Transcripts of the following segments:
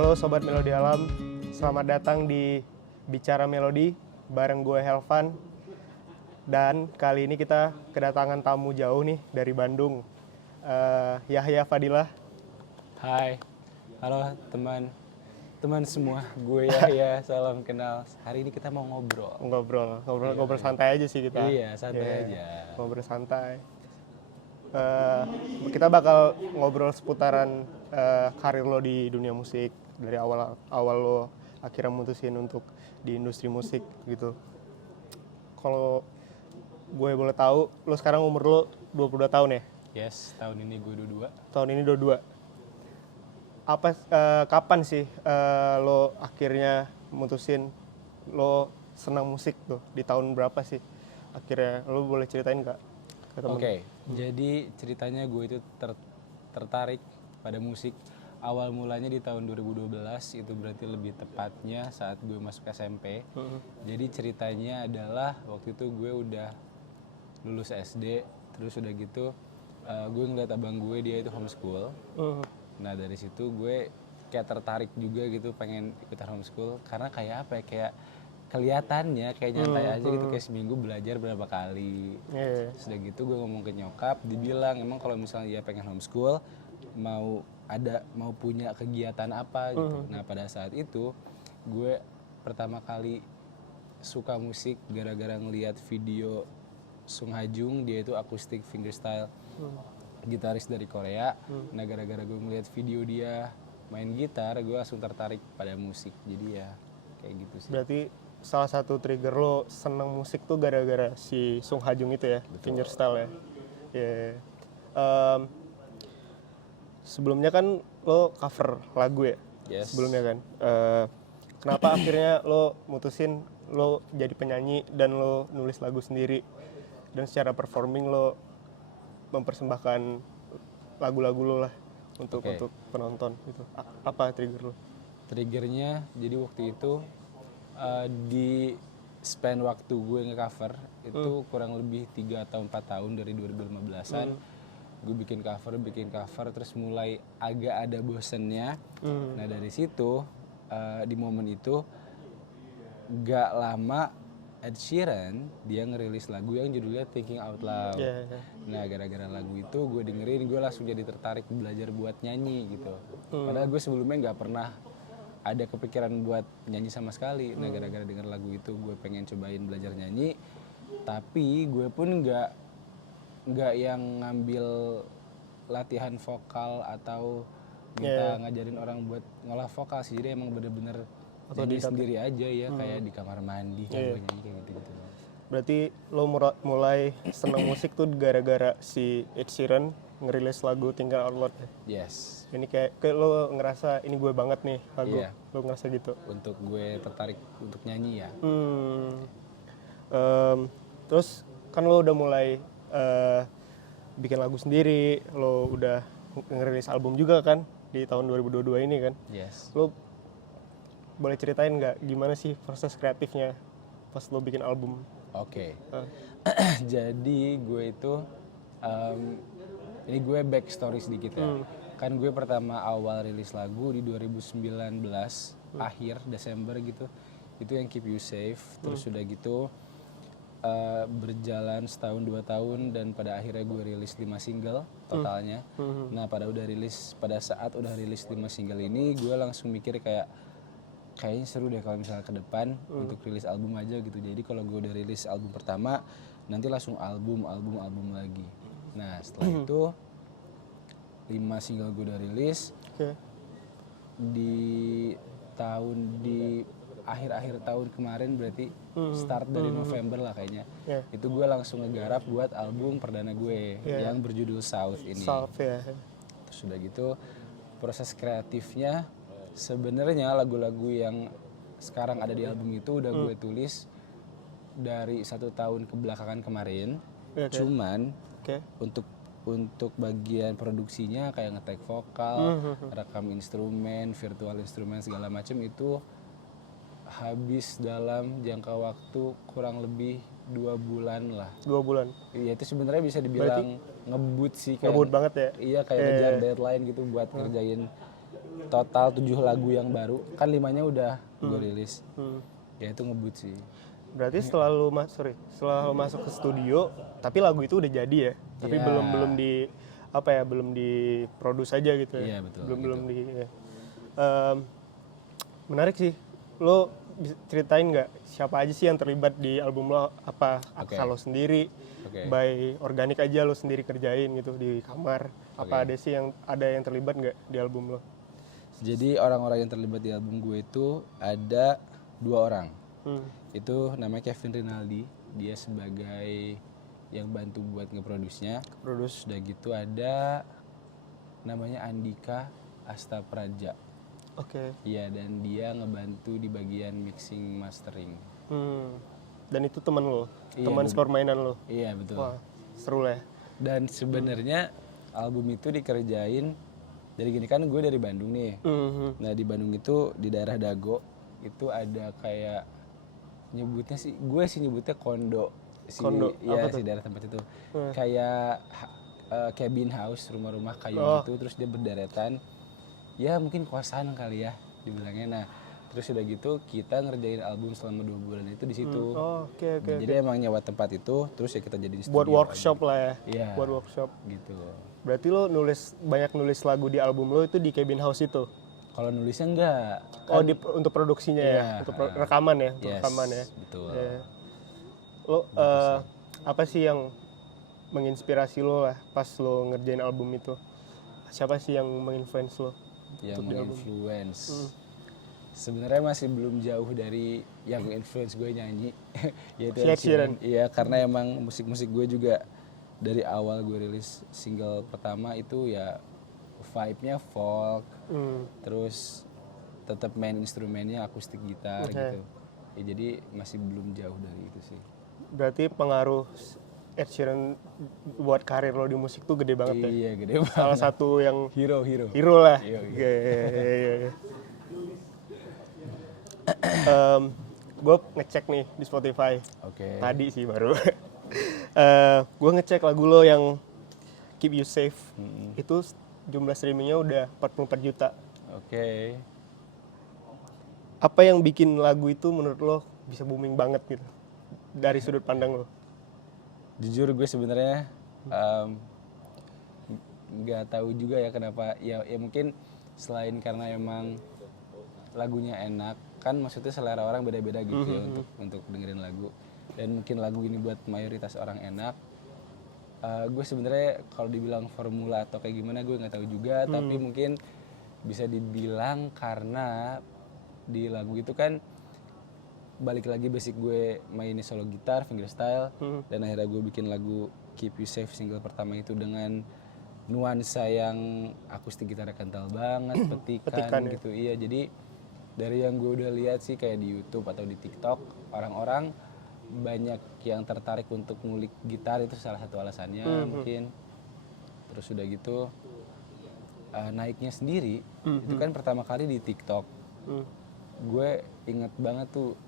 Halo Sobat Melodi Alam, selamat datang di Bicara Melodi bareng gue Helvan. Dan kali ini kita kedatangan tamu jauh nih dari Bandung, Yahya Fadilah. Hai, halo teman semua, gue Yahya, salam kenal. Hari ini kita mau Ngobrol santai aja sih kita. Iya, santai aja. Ngobrol santai. Kita bakal ngobrol seputaran karir lo di dunia musik, dari awal lo akhirnya mutusin untuk di industri musik gitu. Kalau gue boleh tahu, lo sekarang umur lo 22 tahun ya? Yes, tahun ini gue 22. Tahun ini 22. Kapan sih lo akhirnya mutusin lo senang musik tuh? Di tahun berapa sih akhirnya? Lo boleh ceritain nggak ke temen? Oke, jadi ceritanya gue itu tertarik pada musik. Awal mulanya di tahun 2012, itu berarti lebih tepatnya saat gue masuk SMP. Jadi ceritanya adalah waktu itu gue udah lulus SD, terus udah gitu gue ngeliat abang gue, dia itu homeschool. Nah dari situ gue kayak tertarik juga gitu, pengen ikutan homeschool karena kayak apa ya, kayak kelihatannya kayak nyantai aja gitu, kayak seminggu belajar berapa kali. Terus udah gitu gue ngomong ke nyokap, dibilang emang kalau misalnya dia pengen homeschool mau punya kegiatan apa gitu. Nah pada saat itu gue pertama kali suka musik gara-gara ngeliat video Sung Ha Jung, dia itu acoustic fingerstyle, gitaris dari Korea. Nah gara-gara gue ngeliat video dia main gitar, gue langsung tertarik pada musik. Jadi ya kayak gitu sih. Berarti salah satu trigger lo seneng musik tuh gara-gara si Sung Ha Jung itu ya, fingerstyle ya. Sebelumnya kan lo cover lagu ya, Yes. sebelumnya kan. Kenapa akhirnya lo mutusin lo jadi penyanyi dan lo nulis lagu sendiri, dan secara performing lo mempersembahkan lagu-lagu lo lah untuk penonton gitu. Apa trigger lo? Triggernya jadi waktu itu di span waktu gue nge-cover itu kurang lebih 3 atau 4 tahun dari 2015an. Gue bikin cover terus mulai agak ada bosennya. Nah dari situ di momen itu gak lama Ed Sheeran dia ngerilis lagu yang judulnya Thinking Out Loud. Nah gara-gara lagu itu gue dengerin, gue langsung jadi tertarik belajar buat nyanyi gitu. Padahal gue sebelumnya gak pernah ada kepikiran buat nyanyi sama sekali. Nah gara-gara denger lagu itu gue pengen cobain belajar nyanyi. Tapi gue pun nggak yang ngambil latihan vokal atau minta ngajarin orang buat ngolah vokal sih. Jadi emang bener-bener nyanyi sendiri aja ya, kayak di kamar mandi kan gue nyanyi kayak gitu-gitu. Berarti lo mulai seneng musik tuh gara-gara si Ed Sheeran ngerilis lagu Thinking Out Loud. Yes. Ini kayak lo ngerasa ini gue banget nih lagu. Iya. Lo ngerasa gitu. Untuk gue tertarik untuk nyanyi ya. Terus kan lo udah mulai bikin lagu sendiri, lo udah ngerilis album juga kan di tahun 2022 ini kan. Yes. Lo boleh ceritain nggak gimana sih proses kreatifnya pas lo bikin album? Oke. Jadi gue itu ini gue backstory sedikit ya. Kan gue pertama awal rilis lagu di 2019 akhir Desember gitu. Itu yang Keep You Safe. Terus udah gitu berjalan setahun 2 tahun dan pada akhirnya gue rilis 5 single totalnya. Nah pada saat udah rilis 5 single ini gue langsung mikir kayaknya seru deh kalau misalnya ke depan untuk rilis album aja gitu. Jadi kalau gue udah rilis album pertama, nanti langsung album lagi. Nah setelah itu 5 single gue udah rilis. Di akhir-akhir tahun kemarin berarti start dari November lah kayaknya. Itu gue langsung ngegarap buat album perdana gue yang berjudul South ini. Terus udah gitu proses kreatifnya sebenarnya lagu-lagu yang sekarang ada di album itu udah gue tulis dari 1 tahun kebelakangan kemarin. Cuman untuk bagian produksinya kayak nge-take vokal, rekam instrumen, virtual instrumen segala macam itu habis dalam jangka waktu kurang lebih 2 bulan lah. 2 bulan? Iya itu sebenarnya bisa dibilang ngebut sih. Ngebut banget ya? Iya kayak ngejar deadline gitu buat ngerjain total 7 lagu yang baru, kan 5-nya udah gue rilis. Ya itu ngebut sih. Berarti setelah lu masuk ke studio, tapi lagu itu udah jadi ya. Tapi Iya. belum diproduce aja gitu ya. Iya, betul, Belum di ya. Menarik sih. Lo ceritain nggak siapa aja sih yang terlibat di album lo? Apa lo sendiri? Oke. By organik aja lo sendiri kerjain gitu di kamar? Apa ada yang terlibat nggak di album lo? Jadi orang-orang yang terlibat di album gue itu ada 2 orang. Itu namanya Kevin Rinaldi, dia sebagai yang bantu buat ngeproduce-nya. Udah gitu ada namanya Andika Astapraja. Oke. Iya, dan dia ngebantu di bagian mixing mastering. Dan itu teman lo, Iya, teman sepermainan lo. Iya, betul. Wah, seru lah ya. Dan sebenarnya album itu dikerjain dari gini, kan gue dari Bandung nih. Nah di Bandung itu di daerah Dago itu ada kayak gue sih nyebutnya kondo. Iya, si daerah tempat itu. Kayak cabin house, rumah-rumah kayu gitu, terus dia berderetan. Ya mungkin kosan kali ya dibilangnya. Nah terus udah gitu kita ngerjain album selama 2 bulan itu di situ. Oke. Jadi emang nyewa tempat itu, terus ya kita jadiin studio. Buat workshop lah ya. Iya. Buat workshop. Gitu. Berarti lo banyak nulis lagu di album lo itu di cabin house itu? Kalau nulisnya enggak. Untuk produksinya ya, untuk rekaman ya, rekaman ya. Betul. Yeah. Lo apa sih yang menginspirasi lo lah pas lo ngerjain album itu? Siapa sih yang menginfluence lo? Yang menginfluence. Sebenarnya masih belum jauh dari yang influence gue nyanyi, yaitu Ed Sheeran. Iya, karena emang musik-musik gue juga dari awal gue rilis single pertama itu ya vibe-nya folk, terus tetap main instrumennya akustik gitar gitu. Ya, jadi masih belum jauh dari itu sih. Berarti pengaruh Ed Sheeran buat karir lo di musik tuh gede banget ya? Iya, gede banget. Salah satu yang hero lah. Iya. Gue ngecek nih di Spotify. Tadi sih baru. Gue ngecek lagu lo yang Keep You Safe. Itu jumlah streamingnya udah 44 juta. Apa yang bikin lagu itu menurut lo bisa booming banget gitu dari sudut pandang lo? Jujur gue sebenarnya nggak tahu juga ya kenapa. Ya mungkin selain karena emang lagunya enak, kan maksudnya selera orang beda-beda gitu ya untuk dengerin lagu. Dan mungkin lagu ini buat mayoritas orang enak. Gue sebenarnya kalau dibilang formula atau kayak gimana gue nggak tahu juga, tapi mungkin bisa dibilang karena di lagu itu kan balik lagi basic gue mainnya solo gitar, fingerstyle, dan akhirnya gue bikin lagu Keep You Safe single pertama itu dengan nuansa yang akustik gitarnya kental banget, petikan gitu. Iya, jadi dari yang gue udah lihat sih kayak di YouTube atau di TikTok, orang-orang banyak yang tertarik untuk ngulik gitar, itu salah satu alasannya mungkin. Terus udah gitu naiknya sendiri itu kan pertama kali di TikTok. Gue inget banget tuh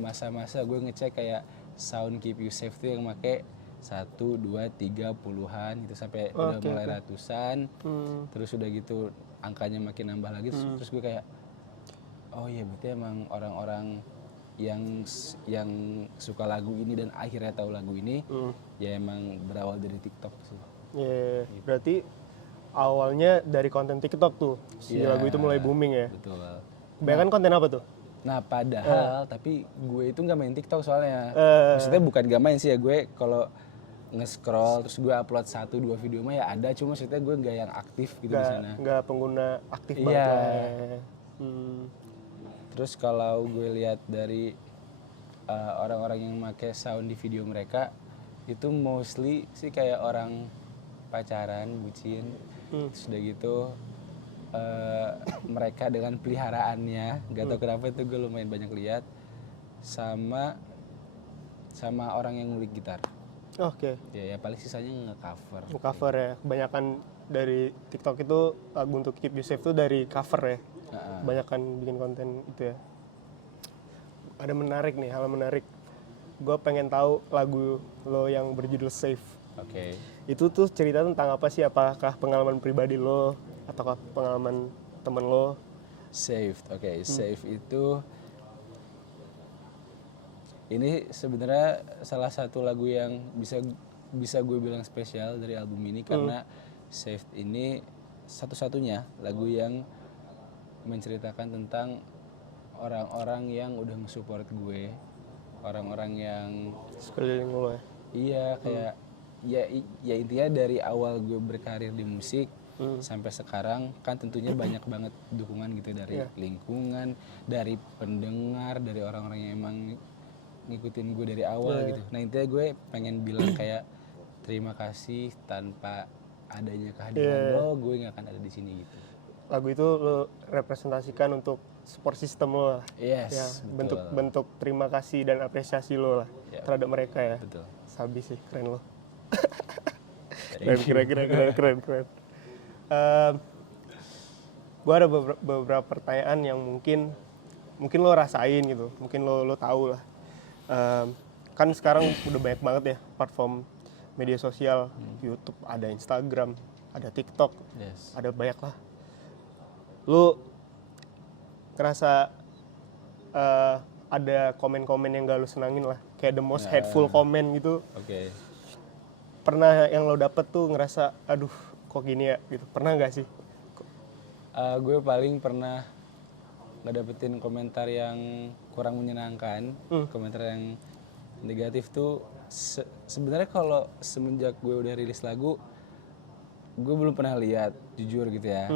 masa-masa gue ngecek kayak sound Keep You Safe tuh yang make 1, 2, 3 puluhan gitu sampai udah mulai ratusan. Terus udah gitu angkanya makin nambah lagi, terus gue kayak oh iya berarti emang orang-orang yang suka lagu ini dan akhirnya tahu lagu ini ya emang berawal dari TikTok sih. Gitu. Berarti awalnya dari konten TikTok tuh si lagu itu mulai booming ya. Betul. Kebanyakan konten apa tuh? Nah padahal tapi gue itu nggak main TikTok soalnya. Maksudnya bukan gak main sih ya, gue kalau nge-scroll terus gue upload 1-2 video mah ya ada, cuma maksudnya gue nggak yang aktif gitu di sana. Nggak pengguna aktif banget lah. Terus kalau gue lihat dari orang-orang yang pakai sound di video mereka itu mostly sih kayak orang pacaran, bucin. Terus udah gitu mereka dengan peliharaannya, gak tau kenapa itu gue lumayan banyak lihat, sama orang yang ngulik gitar. Ya paling sisanya nge-cover ya. Kebanyakan dari TikTok itu lagu untuk Keep You Safe itu dari cover ya. Kebanyakan bikin konten itu ya. Ada hal menarik. Gue pengen tahu lagu lo yang berjudul Safe. Oke. Itu tuh cerita tentang apa sih? Apakah pengalaman pribadi lo ataukah pengalaman temen lo. Saved, oke. Saved itu ini sebenarnya salah satu lagu yang bisa gue bilang spesial dari album ini karena Saved ini satu-satunya lagu yang menceritakan tentang orang-orang yang udah nge-support gue, orang-orang yang Sekeliling lo ya. iya kayak ya intinya dari awal gue berkarir di musik sampai sekarang kan tentunya banyak banget dukungan gitu dari lingkungan, dari pendengar, dari orang-orang yang emang ngikutin gue dari awal gitu. Nah intinya gue pengen bilang kayak terima kasih, tanpa adanya kehadiran lo gue nggak akan ada di sini gitu. Lagu itu lo representasikan untuk support system lo lah. Yes, Ya, betul. bentuk terima kasih dan apresiasi lo lah terhadap mereka ya. Betul. Sabi sih, keren lo. keren. Gue ada beberapa pertanyaan yang mungkin lo rasain gitu, mungkin lo tahu lah. Kan sekarang udah banyak banget ya platform media sosial, YouTube, ada Instagram, ada TikTok, ada banyak lah. Lo ngerasa ada komen-komen yang gak lo senangin lah, kayak the most hateful comment gitu. Oke. Pernah yang lo dapet tuh ngerasa, aduh kok gini ya gitu, pernah gak sih? Gue paling pernah ngedapetin komentar yang kurang menyenangkan, komentar yang negatif tuh sebenarnya kalau semenjak gue udah rilis lagu, gue belum pernah lihat jujur gitu ya.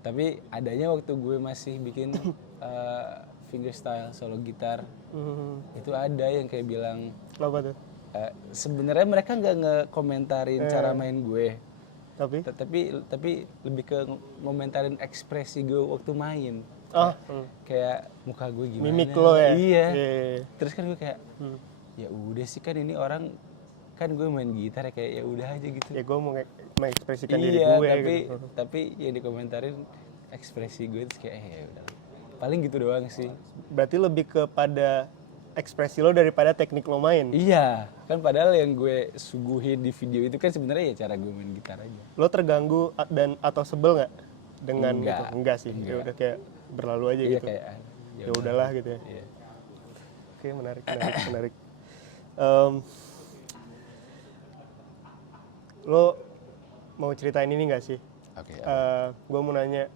Tapi adanya waktu gue masih bikin fingerstyle solo gitar, itu ada yang kayak bilang, Apa tuh? sebenarnya mereka nggak ngekomentarin cara main gue, tapi lebih ke ngomentarin ekspresi gue waktu main. Kayak muka gue gimana, mimik lo ya. Iya. Terus kan gue kayak ya udah sih, kan ini orang, kan gue main gitar ya, kayak ya udah aja gitu. Ya gue mau mengekspresikan diri gue gitu. Tapi yang dikomentarin ekspresi gue, terus kayak ya udah, paling gitu doang sih. Berarti lebih kepada ekspresi lo daripada teknik lo main. Iya, kan padahal yang gue suguhin di video itu kan sebenarnya ya cara gue main gitar aja. Lo terganggu dan atau sebel nggak dengan Enggak. itu? Enggak sih. Ya udah kayak berlalu aja Iya, gitu. kayak Ya udahlah gitu ya. Iya. Oke, menarik. Lo mau ceritain ini nggak sih? Oke. Gue mau nanya,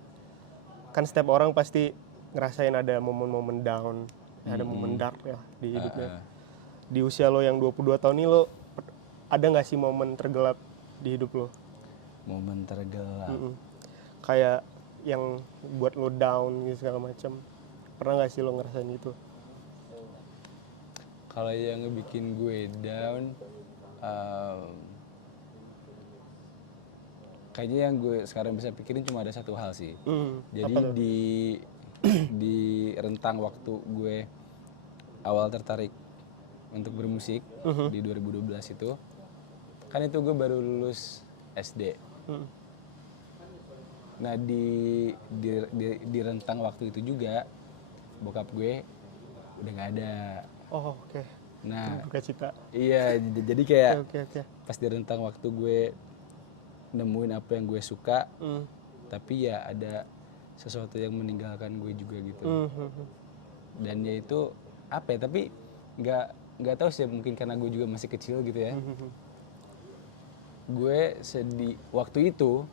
kan setiap orang pasti ngerasain ada momen-momen down, ada momen dark ya di hidupnya. Di usia lo yang 22 tahun ini, lo ada nggak sih momen tergelap di hidup lo? Momen tergelap. Kayak yang buat lo down gitu segala macam. Pernah nggak sih lo ngerasain gitu? Kalau yang ngebikin gue down, kayaknya yang gue sekarang bisa pikirin cuma ada satu hal sih. Jadi di rentang waktu gue awal tertarik untuk bermusik di 2012 itu, kan itu gue baru lulus SD. Nah di rentang waktu itu juga bokap gue udah nggak ada. Oh oke. Nah Duka cita. iya, jadi kayak Oke. pas di rentang waktu gue nemuin apa yang gue suka, tapi ya ada sesuatu yang meninggalkan gue juga gitu. Dan ya itu apa ya, tapi nggak tahu sih, mungkin karena gue juga masih kecil gitu ya. Gue sedih waktu itu,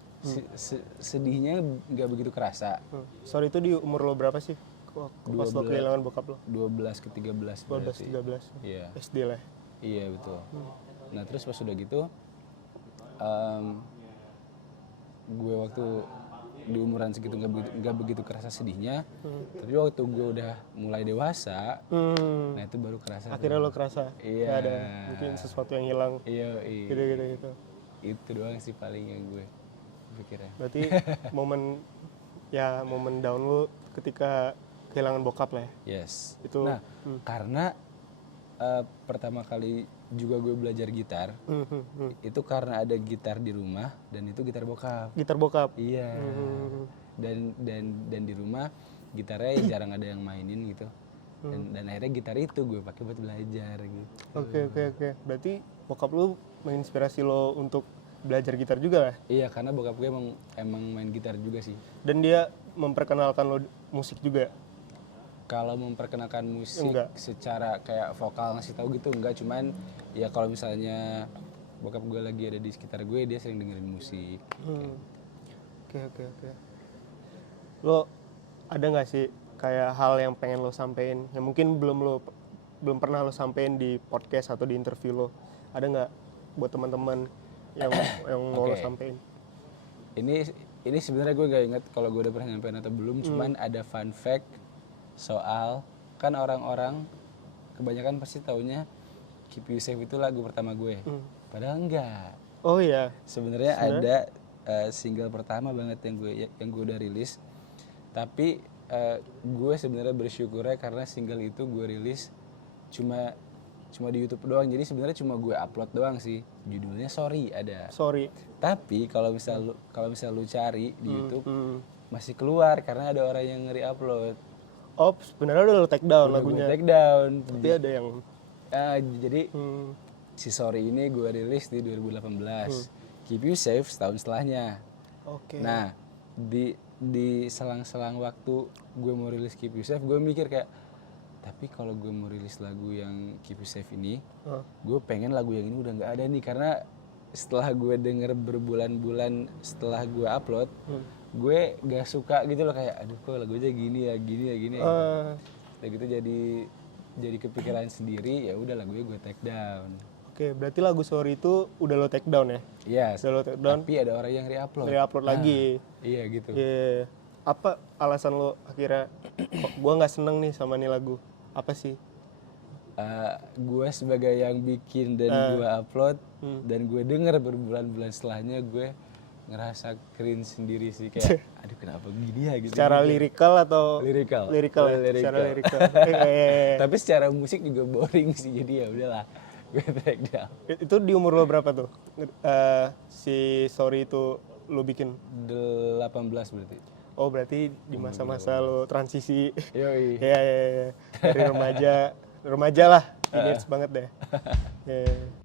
sedihnya nggak begitu kerasa. Sorry, itu di umur lo berapa sih? Pas lo kehilangan bokap lo? 12 ke 13 berarti. 12-13. Iya. SD lah. Iya betul. Nah terus pas udah gitu, gue waktu di umuran segitu nggak begitu kerasa sedihnya, tapi waktu gue udah mulai dewasa, nah itu baru kerasa. Akhirnya lo kerasa? Iya. Ada mungkin sesuatu yang hilang. Iya. Gitu. Itu doang sih paling yang gue pikirnya. Berarti momen down lo ketika kehilangan bokap lah ya? Yes. Itu, nah karena pertama kali juga gue belajar gitar, itu karena ada gitar di rumah dan itu gitar bokap. Gitar bokap? Iya. Dan di rumah gitarnya jarang ada yang mainin gitu. Dan akhirnya gitar itu gue pakai buat belajar gitu. Oke. Berarti bokap lu menginspirasi lo untuk belajar gitar juga lah. Iya, karena bokap gue emang main gitar juga sih. Dan dia memperkenalkan lo musik juga. Kalau memperkenalkan musik Enggak. secara kayak vokal ngasih tahu gitu enggak, cuman ya kalau misalnya bokap gue lagi ada di sekitar gue, dia sering dengerin musik. Oke. Lo ada nggak sih kayak hal yang pengen lo sampein yang mungkin belum pernah lo sampein di podcast atau di interview lo? Ada nggak buat teman-teman yang mau lo Oke. sampein? Ini sebenarnya gue gak inget kalau gue udah pernah nyampein atau belum, cuman ada fun fact soal kan orang-orang kebanyakan pasti taunya Keep You Safe itu lagu pertama gue. Padahal enggak. Oh iya. Sebenarnya ada single pertama banget yang gue udah rilis. Tapi gue sebenarnya bersyukurnya karena single itu gue rilis cuma di YouTube doang. Jadi sebenarnya cuma gue upload doang sih. Judulnya Sorry ada. Sorry. Tapi kalau misal lu cari di YouTube masih keluar karena ada orang yang nge-upload. Oh, sebenarnya udah lo take down Udah lagunya. gue take down. Tapi ada yang Jadi si Sorry ini gue rilis di 2018. Keep You Safe setahun setelahnya. oke. Nah, di selang-selang waktu gue mau rilis Keep You Safe, gue mikir kayak, tapi kalau gue mau rilis lagu yang Keep You Safe ini, gue pengen lagu yang ini udah nggak ada nih, karena setelah gue denger berbulan-bulan setelah gue upload, gue gak suka gitu loh, kayak aduh kok lagunya gini ya. Kayak gitu jadi kepikiran sendiri, ya udah lagunya gue take down. Oke, berarti lagu Sorry itu udah lo take down ya? Iya, Udah lo take down, tapi ada orang yang re-upload. re-upload lagi. Iya gitu. Iya. Apa alasan lo akhirnya kok gua nggak seneng nih sama nih lagu? Apa sih? Gue sebagai yang bikin dan gue upload dan gue denger berbulan-bulan setelahnya, gue ngerasa cringe sendiri sih, kayak aduh kenapa gini ya gitu. Secara lirikal atau Lyrical. Lirikal ya? Lyrical. Secara lirikal. Iya. Tapi secara musik juga boring sih, jadi ya udahlah gue take down. Itu di umur lo berapa tuh? Si Sorry itu lo bikin? 18 berarti. Oh, berarti di masa-masa lo transisi. Yoi. Iya. Dari remaja lah, teenage banget deh. Iya.